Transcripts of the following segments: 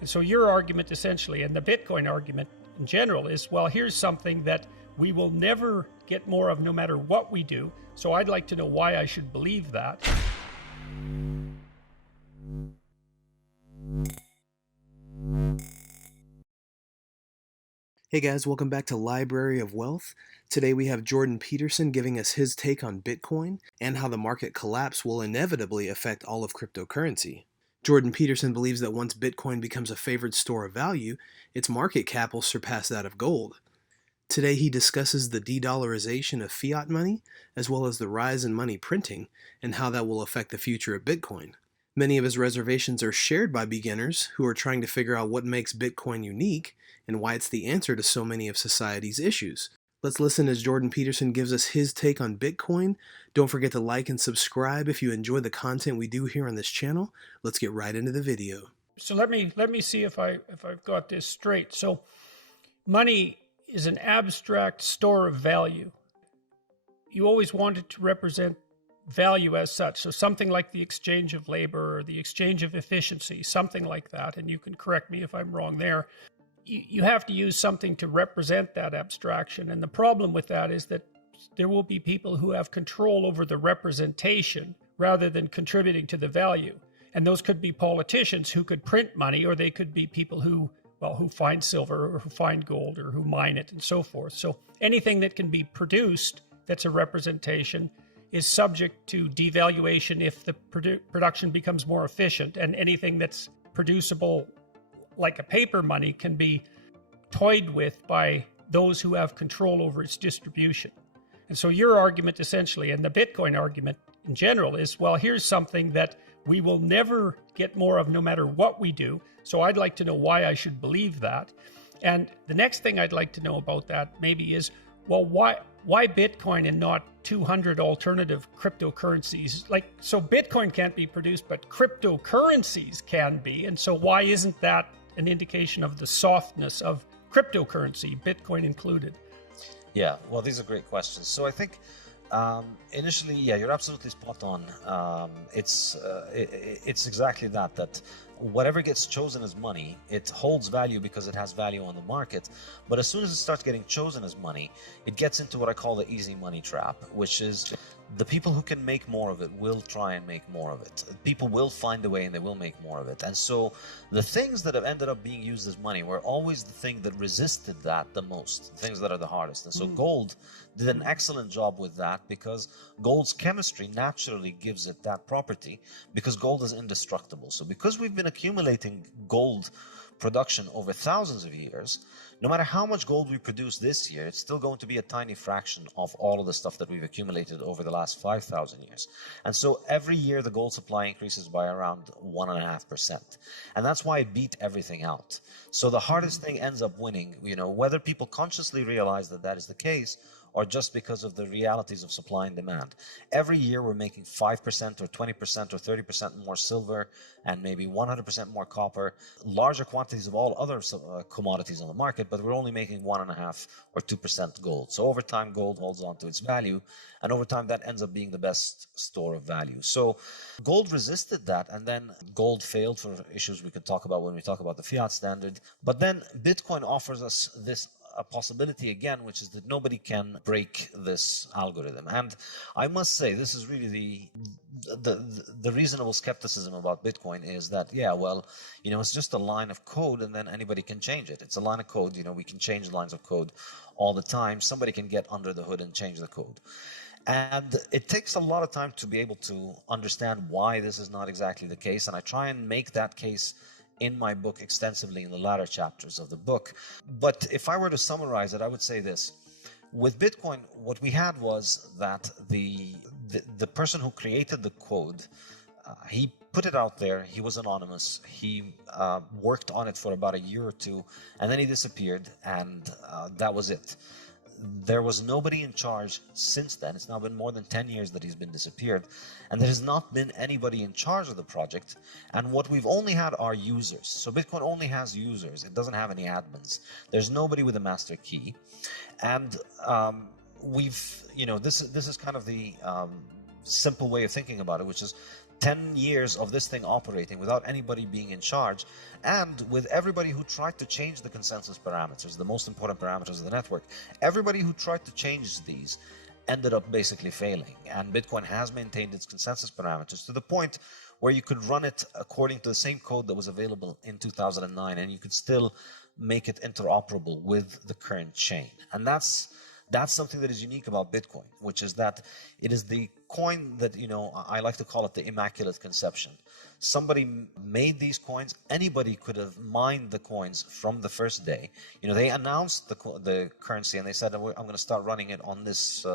And so your argument essentially, and the Bitcoin argument in general, is, well, here's something that we will never get more of no matter what we do. So I'd like to know why I should believe that. Hey guys, welcome back to Library of Wealth. Today we have Jordan Peterson giving us his take on Bitcoin and how the market collapse will inevitably affect all of cryptocurrency. Jordan Peterson believes that once Bitcoin becomes a favored store of value, its market cap will surpass that of gold. Today he discusses the de-dollarization of fiat money, as well as the rise in money printing, and how that will affect the future of Bitcoin. Many of his reservations are shared by beginners who are trying to figure out what makes Bitcoin unique and why it's the answer to so many of society's issues. Let's listen as Jordan Peterson gives us his take on Bitcoin. Don't forget to like and subscribe if you enjoy the content we do here on this channel. Let's get right into the video. So let me see if I've got this straight. So money is an abstract store of value. You always want it to represent value as such. So something like the exchange of labor or the exchange of efficiency, something like that. And you can correct me if I'm wrong there. You have to use something to represent that abstraction. And the problem with that is that there will be people who have control over the representation rather than contributing to the value. And those could be politicians who could print money, or they could be people who find silver or who find gold or who mine it and so forth. So anything that can be produced that's a representation is subject to devaluation if the production becomes more efficient, and anything that's producible like a paper money can be toyed with by those who have control over its distribution. And so your argument essentially, and the Bitcoin argument in general, is, well, here's something that we will never get more of no matter what we do. So I'd like to know why I should believe that. And the next thing I'd like to know about that maybe is, well, why Bitcoin and not 200 alternative cryptocurrencies? So Bitcoin can't be produced, but cryptocurrencies can be. And so why isn't that an indication of the softness of cryptocurrency, Bitcoin included? Yeah, well, these are great questions. So I think initially, yeah, you're absolutely spot on. It's exactly that whatever gets chosen as money, it holds value because it has value on the market. But as soon as it starts getting chosen as money, it gets into what I call the easy money trap, which is the people who can make more of it will try and make more of it. People will find a way and they will make more of it. And so the things that have ended up being used as money were always the thing that resisted that the most, the things that are the hardest. And so gold did an excellent job with that, because gold's chemistry naturally gives it that property, because gold is indestructible. So because we've been accumulating gold production over thousands of years, no matter how much gold we produce this year, it's still going to be a tiny fraction of all of the stuff that we've accumulated over the last 5,000 years. And so every year the gold supply increases by around 1.5%. And that's why it beat everything out. So the hardest thing ends up winning, whether people consciously realize that that is the case, or just because of the realities of supply and demand. Every year we're making 5% or 20% or 30% more silver, and maybe 100% more copper, larger quantities of all other commodities on the market, but we're only making 1.5 or 2% gold. So over time, gold holds on to its value, and over time that ends up being the best store of value. So gold resisted that, and then gold failed for issues we could talk about when we talk about the Fiat Standard. But then Bitcoin offers us a possibility again, which is that nobody can break this algorithm. And I must say, this is really the reasonable skepticism about Bitcoin, is that, yeah, well, it's just a line of code and then anybody can change it. It's a line of code, we can change lines of code all the time. Somebody can get under the hood and change the code. And it takes a lot of time to be able to understand why this is not exactly the case. And I try and make that case in my book extensively in the latter chapters of the book. But if I were to summarize it, I would say this. With Bitcoin, what we had was that the person who created the code, he put it out there. He was anonymous. He worked on it for about a year or two, and then he disappeared, and that was it. There was nobody in charge since then. It's now been more than 10 years that he's been disappeared, and there has not been anybody in charge of the project. And what we've only had are users. So Bitcoin only has users. It doesn't have any admins. There's nobody with a master key. And this is kind of the simple way of thinking about it, which is 10 years of this thing operating without anybody being in charge, and with everybody who tried to change the consensus parameters, the most important parameters of the network, everybody who tried to change these ended up basically failing. And Bitcoin has maintained its consensus parameters to the point where you could run it according to the same code that was available in 2009, and you could still make it interoperable with the current chain. And that's something that is unique about Bitcoin, which is that it is the coin that, I like to call it the Immaculate Conception. Somebody made these coins. Anybody could have mined the coins from the first day. They announced the currency and they said, I'm going to start running it on this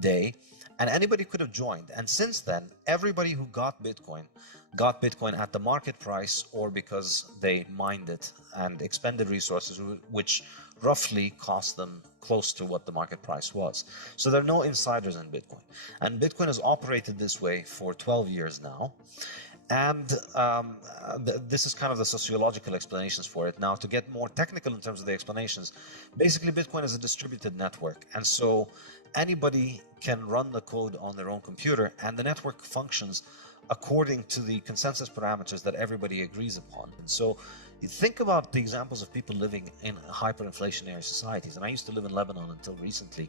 day. And anybody could have joined. And since then, everybody who got Bitcoin at the market price, or because they mined it and expended resources, which roughly cost them close to what the market price was. So there are no insiders in Bitcoin. And Bitcoin has operated this way for 12 years now. And this is kind of the sociological explanations for it. Now, to get more technical in terms of the explanations, basically Bitcoin is a distributed network. And so anybody can run the code on their own computer, and the network functions according to the consensus parameters that everybody agrees upon. And so you think about the examples of people living in hyperinflationary societies. And I used to live in Lebanon until recently.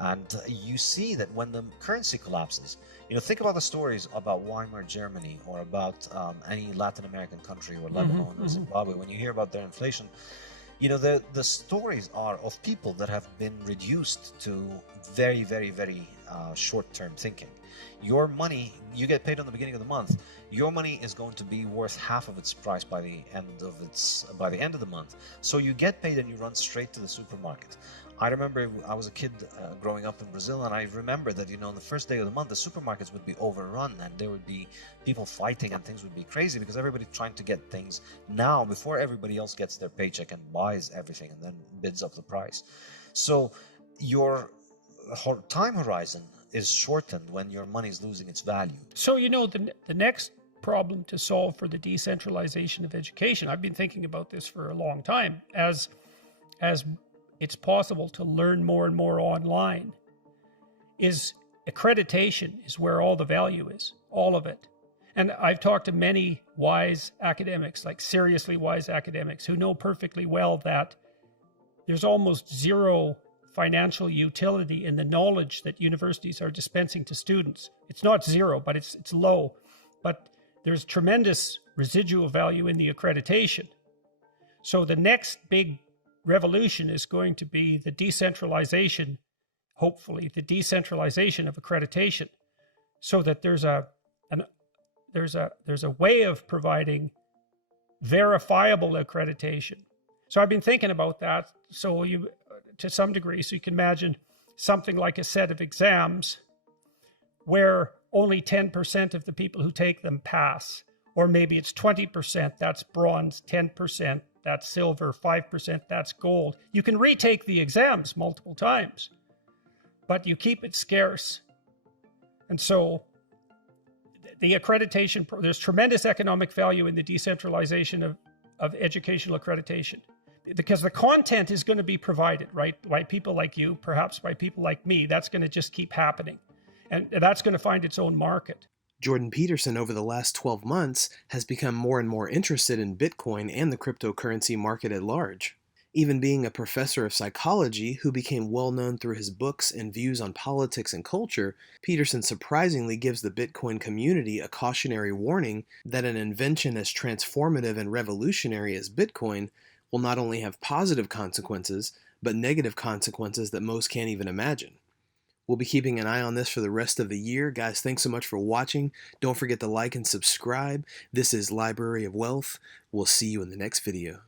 And you see that when the currency collapses, think about the stories about Weimar Germany, or about any Latin American country, or Lebanon or Zimbabwe. When you hear about their inflation, the stories are of people that have been reduced to very, very, very short-term thinking. Your money, you get paid on the beginning of the month. Your money is going to be worth half of its price by the end of the month. So you get paid and you run straight to the supermarket. I remember I was a kid growing up in Brazil, and I remember that, on the first day of the month, the supermarkets would be overrun, and there would be people fighting, and things would be crazy because everybody's trying to get things now before everybody else gets their paycheck and buys everything and then bids up the price. So your time horizon is shortened when your money is losing its value. So, the next problem to solve for the decentralization of education, I've been thinking about this for a long time, as it's possible to learn more and more online, is accreditation is where all the value is, all of it. And I've talked to many wise academics, like seriously wise academics, who know perfectly well that there's almost zero financial utility in the knowledge that universities are dispensing to students. It's not zero, but it's low. But there's tremendous residual value in the accreditation. So the next big revolution is going to be the decentralization, hopefully, the decentralization of accreditation, so that there's a way of providing verifiable accreditation. So I've been thinking about that. So to some degree, so you can imagine something like a set of exams where only 10% of the people who take them pass, or maybe it's 20%, that's bronze, 10%, that's silver, 5%, that's gold. You can retake the exams multiple times, but you keep it scarce. And so the accreditation, there's tremendous economic value in the decentralization of educational accreditation, because the content is going to be provided, right, by people like you, perhaps by people like me. That's going to just keep happening, and that's going to find its own market. Jordan Peterson, over the last 12 months, has become more and more interested in Bitcoin and the cryptocurrency market at large. Even being a professor of psychology who became well known through his books and views on politics and culture, Peterson surprisingly gives the Bitcoin community a cautionary warning that an invention as transformative and revolutionary as Bitcoin will not only have positive consequences, but negative consequences that most can't even imagine. We'll be keeping an eye on this for the rest of the year. Guys, thanks so much for watching. Don't forget to like and subscribe. This is Library of Wealth. We'll see you in the next video.